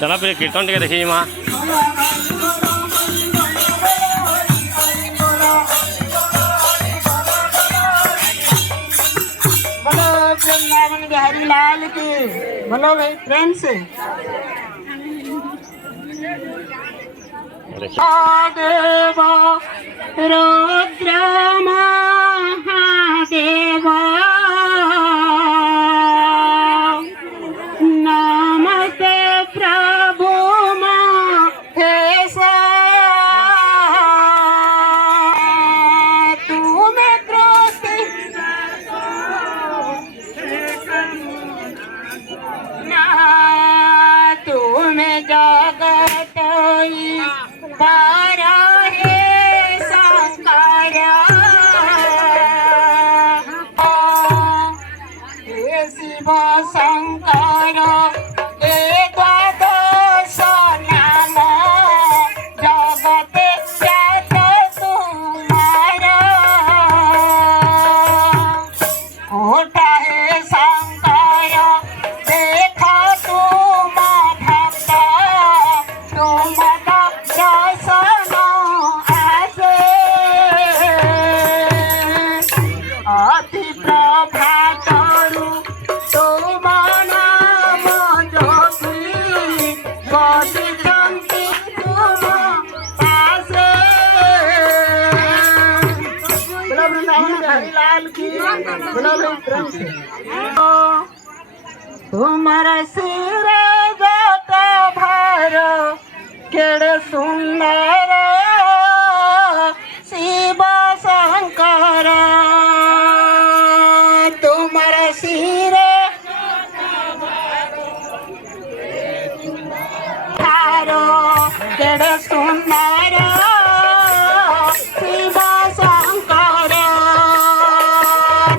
चला फिर कीर्तन टे देखी माँ बोलो वृंदावन बिहारी लाल की। बोलो भाई फ्रेंड्स। देव रुद्र महादेव नमस्ते प्रभु महेश तुम्हें कृष्ण तुम्हें जगत पारा है शंकर हे शिव शंकर एकादश नाम जगत ख्यात तुम्हारा उठा है शंकर देखा तुम भक्त तुम दर्शन आसे अति प्रभातरु तुम नाम जोगी बसिଛନ୍ତି तुम पासे। बोलो वृंदावन बिहारी लाल की। बोलो फ्रेंड्स। तुम्हारा सिर जट भार केड़े सुंदर शिव शंकर तुम्हारा सिर भार केड़े सुंदर शिव शंकर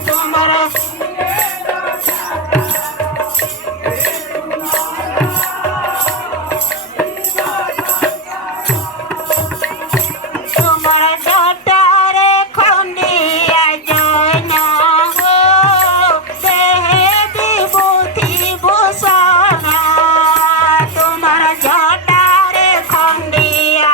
तुम्हारा तुम्हारा जटारे खंडिया जन हो देहे विभूति भूषण तुम्हारा जटारे खंडिया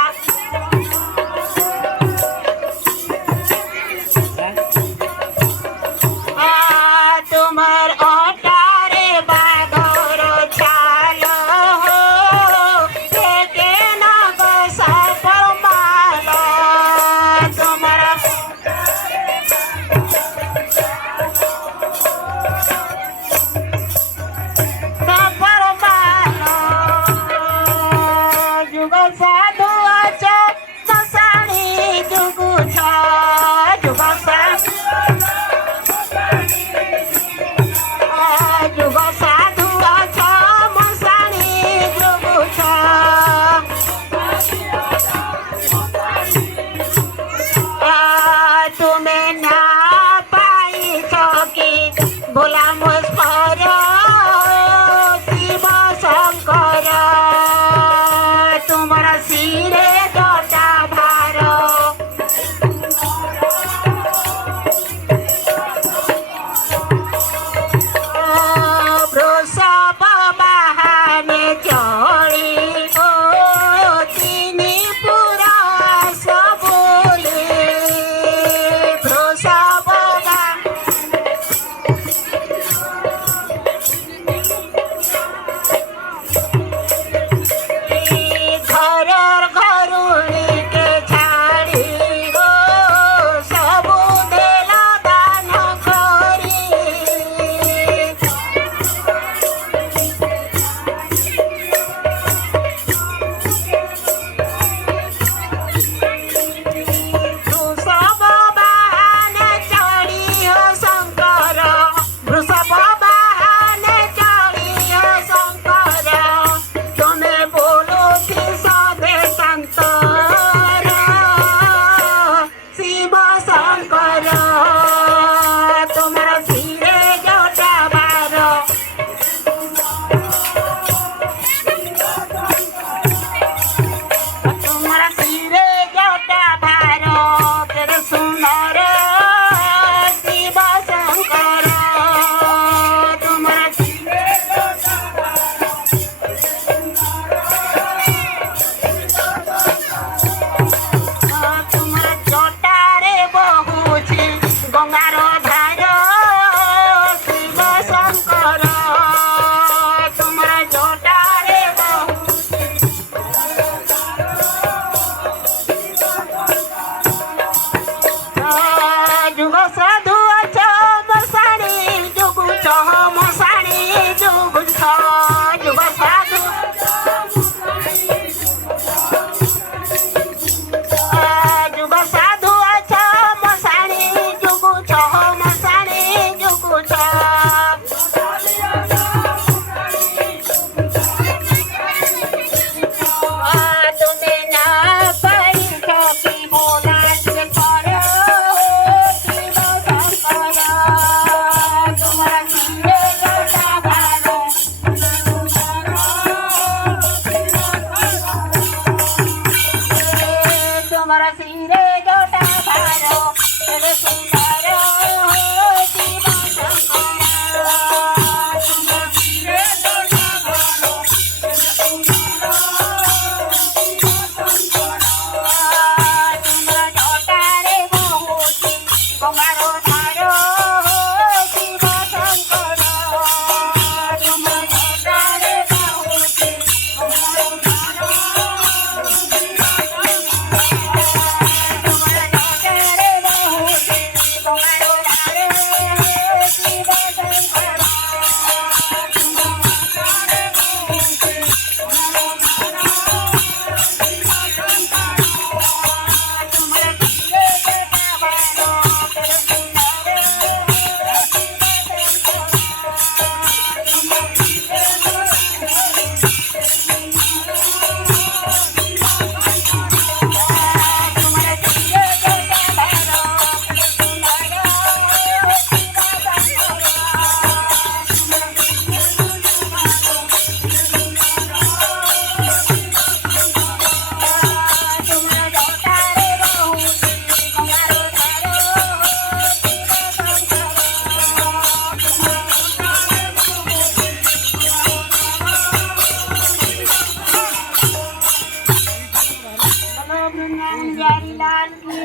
बिहारी लाल की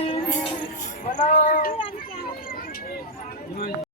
बोलो।